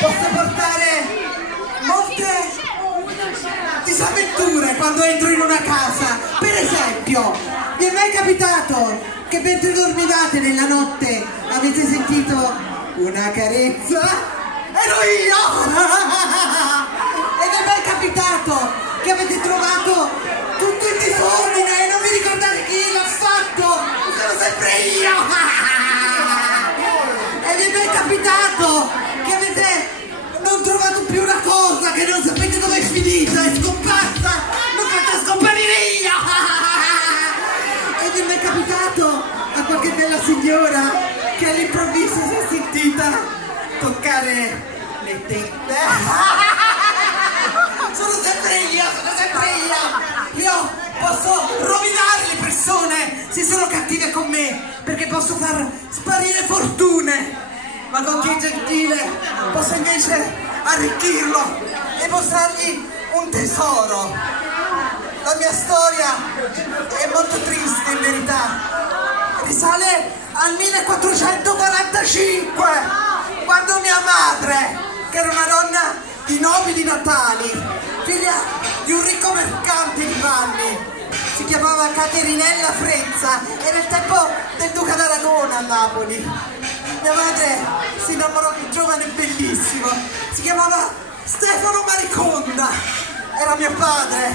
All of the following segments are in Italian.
posso portare molte disavventure quando entro in una casa. Per esempio, vi è mai capitato che mentre dormivate nella notte avete sentito una carezza? Ero io! E vi è mai capitato che avete trovato tutto in disordine e non vi ricordate chi l'ha fatto? Sono sempre io! E vi è mai capitato che avete non trovato più una cosa, che non sapete dove è finita, è scomparsa, l'ho fatta scomparire io! E vi è mai capitato a qualche bella signora che all'improvviso si è sentita toccare le tette? Sono sempre io! Io posso rovinare le persone se sono cattive con me, perché posso far sparire fortune. Ma con chi è gentile posso invece arricchirlo e mostrargli un tesoro. La mia storia è molto triste in verità, risale al 1445, quando mia madre, che era una donna di nobili natali, figlia di un ricco mercante di panni, si chiamava Caterinella Frezza, era il tempo del Duca d'Aragona a Napoli. Mia madre si innamorò di un giovane bellissimo, si chiamava Stefano Mariconda, era mio padre,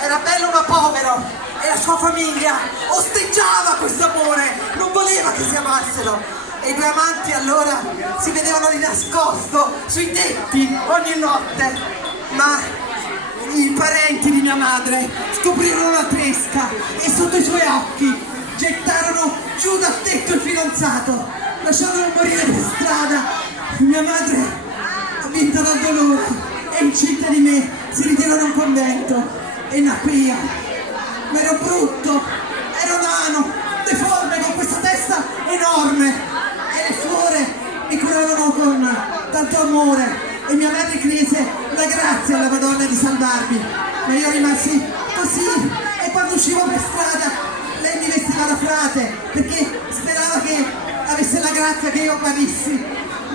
era bello ma povero e la sua famiglia osteggiava questo amore, non voleva che si amassero e i due amanti allora si vedevano di nascosto sui tetti ogni notte, ma i parenti di mia madre scoprirono la tresca e sotto i suoi occhi gettarono giù dal tetto il fidanzato, lasciandolo morire per strada. Mia madre, vinta dal dolore e incinta di me, si ritirò in un convento e nacque io. Ma ero brutto, ero nano, deforme, con questa testa enorme e le suore mi curavano con tanto amore e mia madre chiese la grazia alla Madonna di salvarmi, ma io rimasi così e quando uscivo per strada lei mi vestiva da frate perché sperava che avesse la grazia che io guarissi,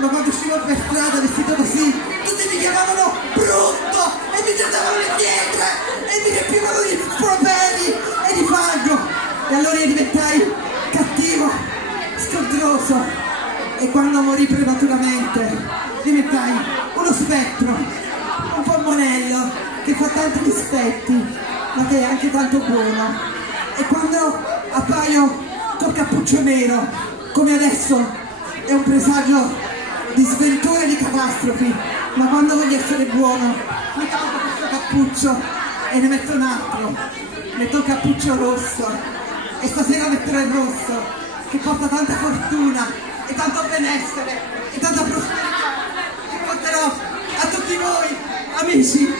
ma quando uscivo per strada vestito così tutti mi chiamavano brutto e mi gettavano le pietre e mi riempivano di spropeli e di fango e allora io diventai cattivo, scontroso e quando morì prematuramente diventai uno spettro, un pommonello che fa tanti dispetti ma che è anche tanto buono e quando appaio col cappuccio nero come adesso è un presagio di sventure e di catastrofi, ma quando voglio essere buono mi tolgo questo cappuccio e ne metto un altro, metto un cappuccio rosso e stasera metterò il rosso che porta tanta fortuna e tanto benessere e tanta prosperità che porterò a tutti voi amici